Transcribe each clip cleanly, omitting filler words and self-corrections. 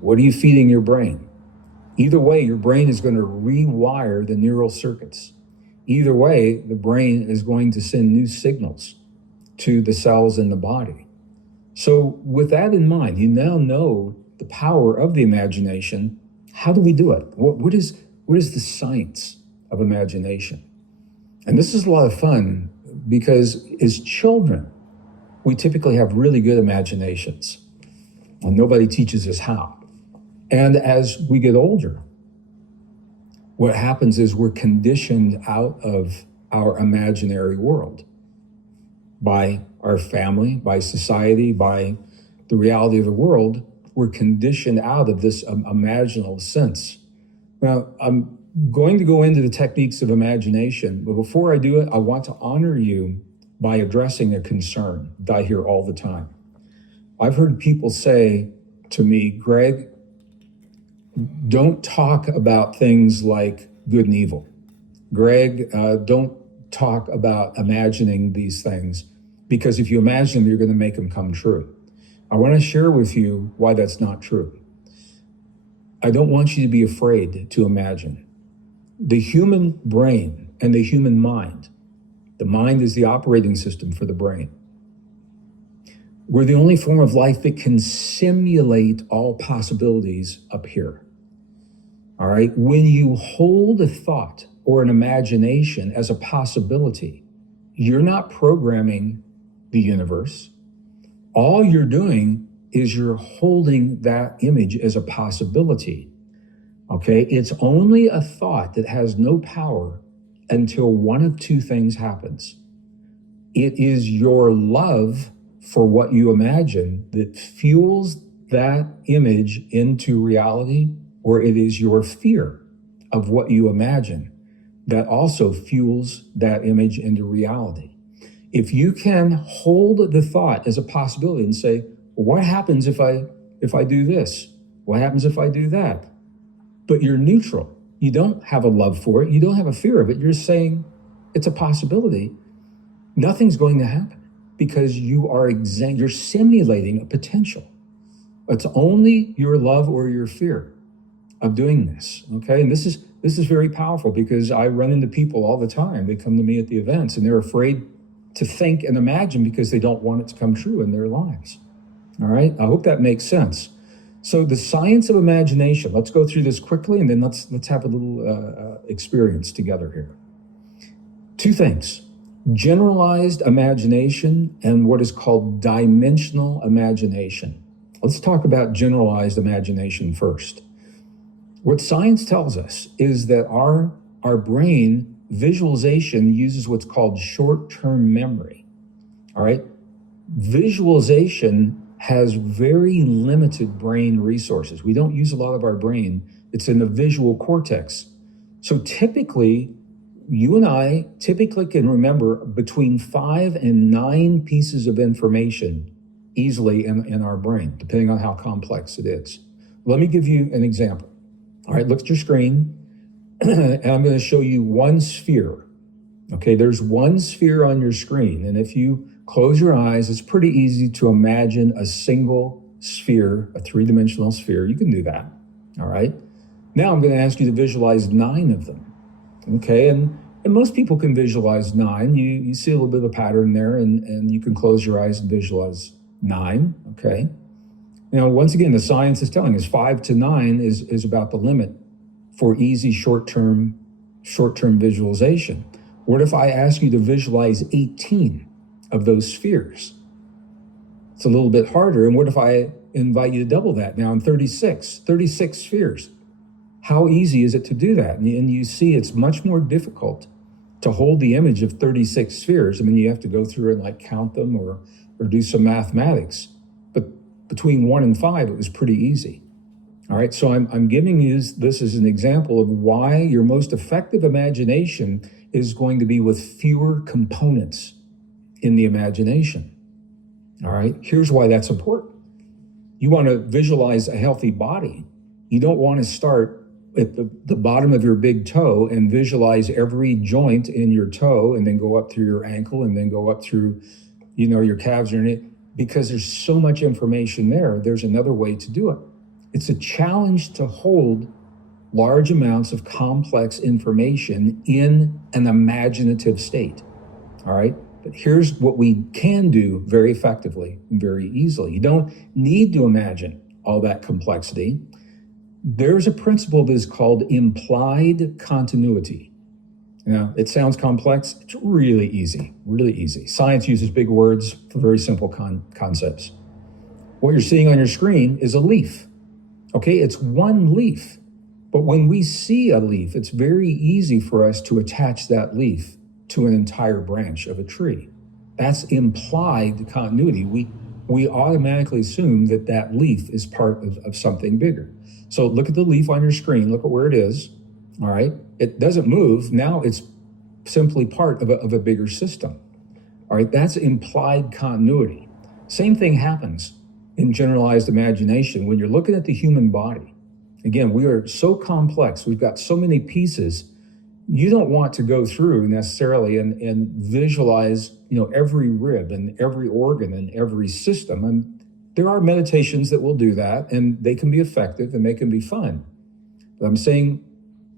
What are you feeding your brain? Either way, your brain is going to rewire the neural circuits. Either way, the brain is going to send new signals to the cells in the body. So with that in mind, you now know the power of the imagination. How do we do it? What is the science of imagination? And this is a lot of fun because as children, we typically have really good imaginations, and nobody teaches us how. And as we get older, what happens is we're conditioned out of our imaginary world by our family, by society, by the reality of the world. We're conditioned out of this imaginal sense. Now, I'm going to go into the techniques of imagination, but before I do it, I want to honor you by addressing a concern that I hear all the time. I've heard people say to me, Gregg, don't talk about things like good and evil. Gregg, don't talk about imagining these things, because if you imagine them, you're going to make them come true. I want to share with you why that's not true. I don't want you to be afraid to imagine. The human brain and the human mind, the mind is the operating system for the brain. We're the only form of life that can simulate all possibilities up here. All right, when you hold a thought or an imagination as a possibility, you're not programming the universe. All you're doing is you're holding that image as a possibility. Okay, it's only a thought that has no power until one of two things happens. It is your love for what you imagine that fuels that image into reality, or it is your fear of what you imagine that also fuels that image into reality. If you can hold the thought as a possibility and say, well, what happens if I do this? What happens if I do that? But you're neutral. You don't have a love for it. You don't have a fear of it. You're saying it's a possibility. Nothing's going to happen because you're simulating a potential. It's only your love or your fear of doing this, okay? And this is very powerful because I run into people all the time. They come to me at the events and they're afraid to think and imagine because they don't want it to come true in their lives, all right? I hope that makes sense. So the science of imagination, let's go through this quickly and then let's have a little experience together here. Two things, generalized imagination and what is called dimensional imagination. Let's talk about generalized imagination first. What science tells us is that our brain visualization uses what's called short-term memory, all right? Visualization has very limited brain resources. We don't use a lot of our brain. It's in the visual cortex. So typically, you and I typically can remember between 5 and 9 pieces of information easily in our brain, depending on how complex it is. Let me give you an example. All right, look at your screen, and I'm going to show you one sphere. Okay, there's one sphere on your screen, and if you close your eyes, it's pretty easy to imagine a single sphere, a 3-dimensional sphere. You can do that, all right? Now I'm going to ask you to visualize 9 of them, okay? And most people can visualize 9. You see a little bit of a pattern there, and you can close your eyes and visualize 9, okay? Now, once again, the science is telling us 5 to 9 is about the limit for easy short-term visualization. What if I ask you to visualize 18 of those spheres? It's a little bit harder. And what if I invite you to double that? Now I'm 36 spheres. How easy is it to do that? And you see it's much more difficult to hold the image of 36 spheres. I mean, you have to go through and like count them or do some mathematics. But between 1 and 5, it was pretty easy. All right, so I'm giving you this as an example of why your most effective imagination is going to be with fewer components in the imagination. All right, here's why that's important. You want to visualize a healthy body. You don't want to start at the bottom of your big toe and visualize every joint in your toe and then go up through your ankle and then go up through, your calves or knee. because there's so much information there, there's another way to do it. It's a challenge to hold large amounts of complex information in an imaginative state, all right? But here's what we can do very effectively and very easily. You don't need to imagine all that complexity. There's a principle that is called implied continuity. Now, it sounds complex. It's really easy, really easy. Science uses big words for very simple concepts. What you're seeing on your screen is a leaf, okay? It's one leaf. But when we see a leaf, it's very easy for us to attach that leaf to an entire branch of a tree. That's implied continuity. We automatically assume that that leaf is part of something bigger. So look at the leaf on your screen, look at where it is, all right? It doesn't move, now it's simply part of a bigger system, all right? That's implied continuity. Same thing happens in generalized imagination. When you're looking at the human body, again, we are so complex, we've got so many pieces, you don't want to go through necessarily and visualize, every rib and every organ and every system. And there are meditations that will do that, and they can be effective and they can be fun. But I'm saying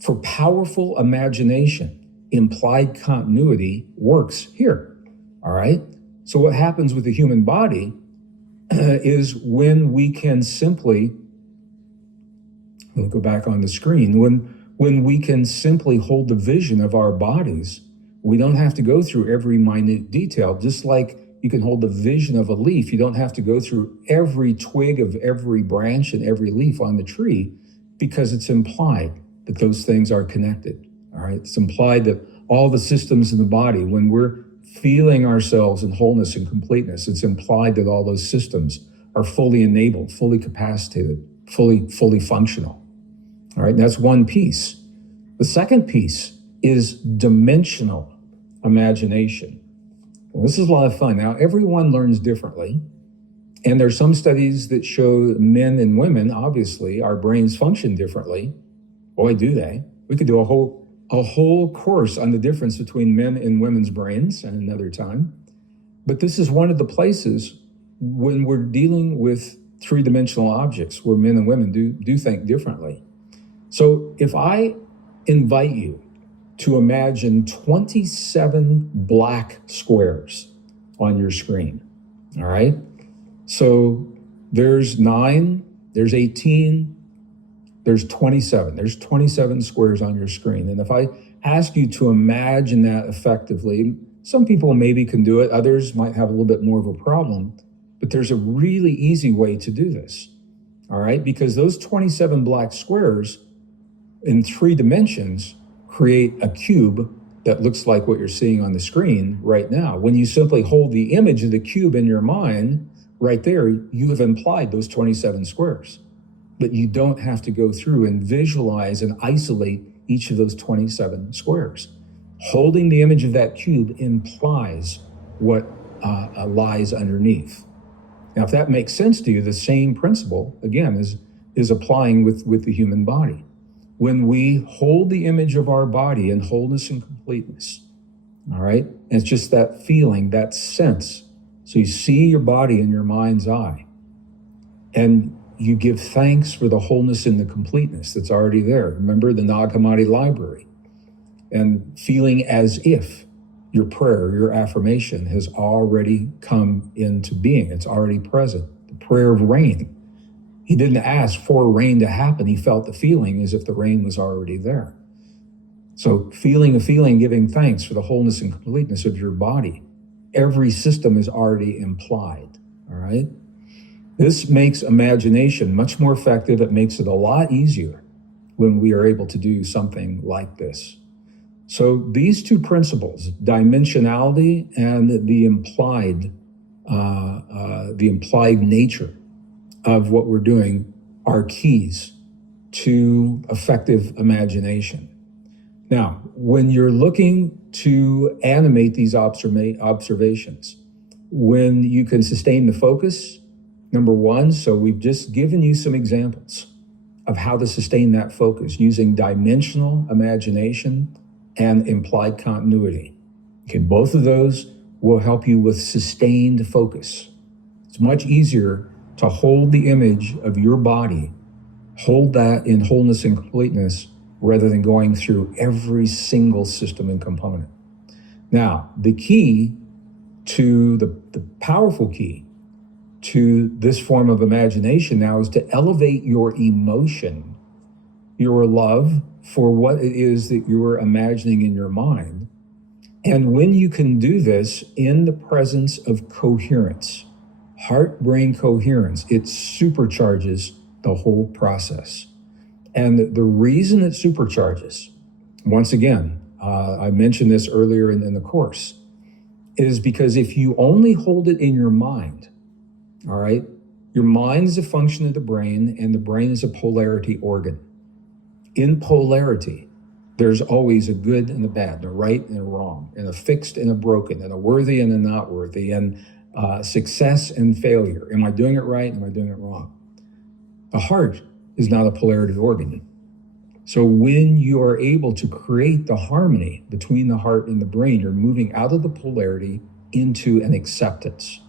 for powerful imagination, implied continuity works here, all right? So what happens with the human body is when we can simply, we'll go back on the screen, when we can simply hold the vision of our bodies, we don't have to go through every minute detail. Just like you can hold the vision of a leaf, you don't have to go through every twig of every branch and every leaf on the tree, because it's implied that those things are connected, all right? It's implied that all the systems in the body, when we're feeling ourselves in wholeness and completeness, it's implied that all those systems are fully enabled, fully capacitated, fully functional. All right, that's one piece. The second piece is dimensional imagination. Well, this is a lot of fun. Now, everyone learns differently, and there's some studies that show men and women, obviously, our brains function differently. Boy, do they. We could do a whole course on the difference between men and women's brains at another time. But this is one of the places when we're dealing with three-dimensional objects where men and women do think differently. So if I invite you to imagine 27 black squares on your screen, all right? So there's 9, there's 18, there's 27. There's 27 squares on your screen. And if I ask you to imagine that effectively, some people maybe can do it, others might have a little bit more of a problem, but there's a really easy way to do this, all right? Because those 27 black squares in 3 dimensions create a cube that looks like what you're seeing on the screen right now. When you simply hold the image of the cube in your mind, right there, you have implied those 27 squares. But you don't have to go through and visualize and isolate each of those 27 squares. Holding the image of that cube implies what lies underneath. Now, if that makes sense to you, the same principle, again, is applying with the human body. When we hold the image of our body in wholeness and completeness, all right? And it's just that feeling, that sense. So you see your body in your mind's eye, and you give thanks for the wholeness and the completeness that's already there. Remember the Nag Hammadi library, and feeling as if your prayer, your affirmation has already come into being. It's already present. The prayer of rain. He didn't ask for rain to happen. He felt the feeling as if the rain was already there. So feeling a feeling, giving thanks for the wholeness and completeness of your body. Every system is already implied, all right? This makes imagination much more effective. It makes it a lot easier when we are able to do something like this. So these two principles, dimensionality and the implied nature of what we're doing, are keys to effective imagination. Now, when you're looking to animate these observations, when you can sustain the focus, number one, so we've just given you some examples of how to sustain that focus using dimensional imagination and implied continuity. Okay, both of those will help you with sustained focus. It's much easier to hold the image of your body, hold that in wholeness and completeness, rather than going through every single system and component. Now, the key to the powerful key to this form of imagination now is to elevate your emotion, your love for what it is that you're imagining in your mind. And when you can do this in the presence of coherence, heart-brain coherence, it supercharges the whole process. And the reason it supercharges, once again, I mentioned this earlier in the course, is because if you only hold it in your mind, all right, your mind is a function of the brain, and the brain is a polarity organ. In polarity, there's always a good and a bad, a right and a wrong, and a fixed and a broken, and a worthy and a not worthy, and success and failure. Am I doing it right? Am I doing it wrong? The heart is not a polarity organ. So when you are able to create the harmony between the heart and the brain, you're moving out of the polarity into an acceptance.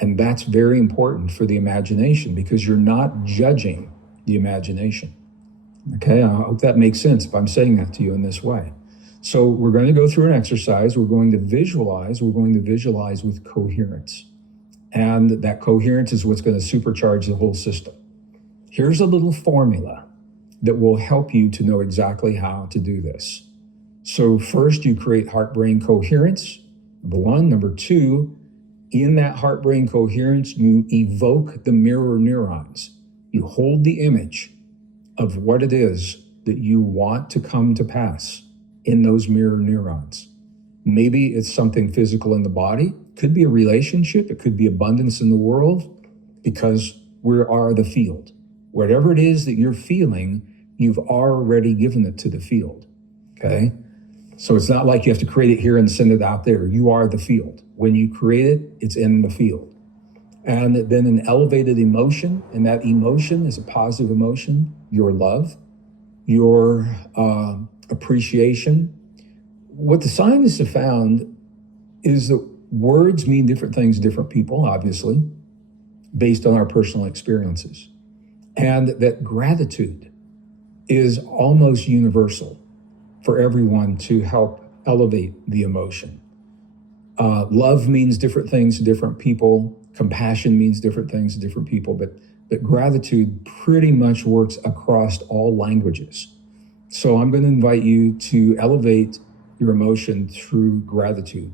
And that's very important for the imagination, because you're not judging the imagination. Okay, I hope that makes sense if I'm saying that to you in this way. So we're going to go through an exercise. We're going to visualize with coherence. And that coherence is what's going to supercharge the whole system. Here's a little formula that will help you to know exactly how to do this. So first, you create heart-brain coherence, number one. Number two, in that heart-brain coherence, you evoke the mirror neurons. You hold the image of what it is that you want to come to pass in those mirror neurons. Maybe it's something physical in the body. It could be a relationship. It could be abundance in the world, because we are the field. Whatever it is that you're feeling, you've already given it to the field, okay? So it's not like you have to create it here and send it out there. You are the field. When you create it, it's in the field. And then an elevated emotion, and that emotion is a positive emotion, your love, your appreciation. What the scientists have found is that words mean different things to different people, obviously, based on our personal experiences. And that gratitude is almost universal for everyone to help elevate the emotion. Love means different things to different people. Compassion means different things to different people, but gratitude pretty much works across all languages. So I'm going to invite you to elevate your emotion through gratitude.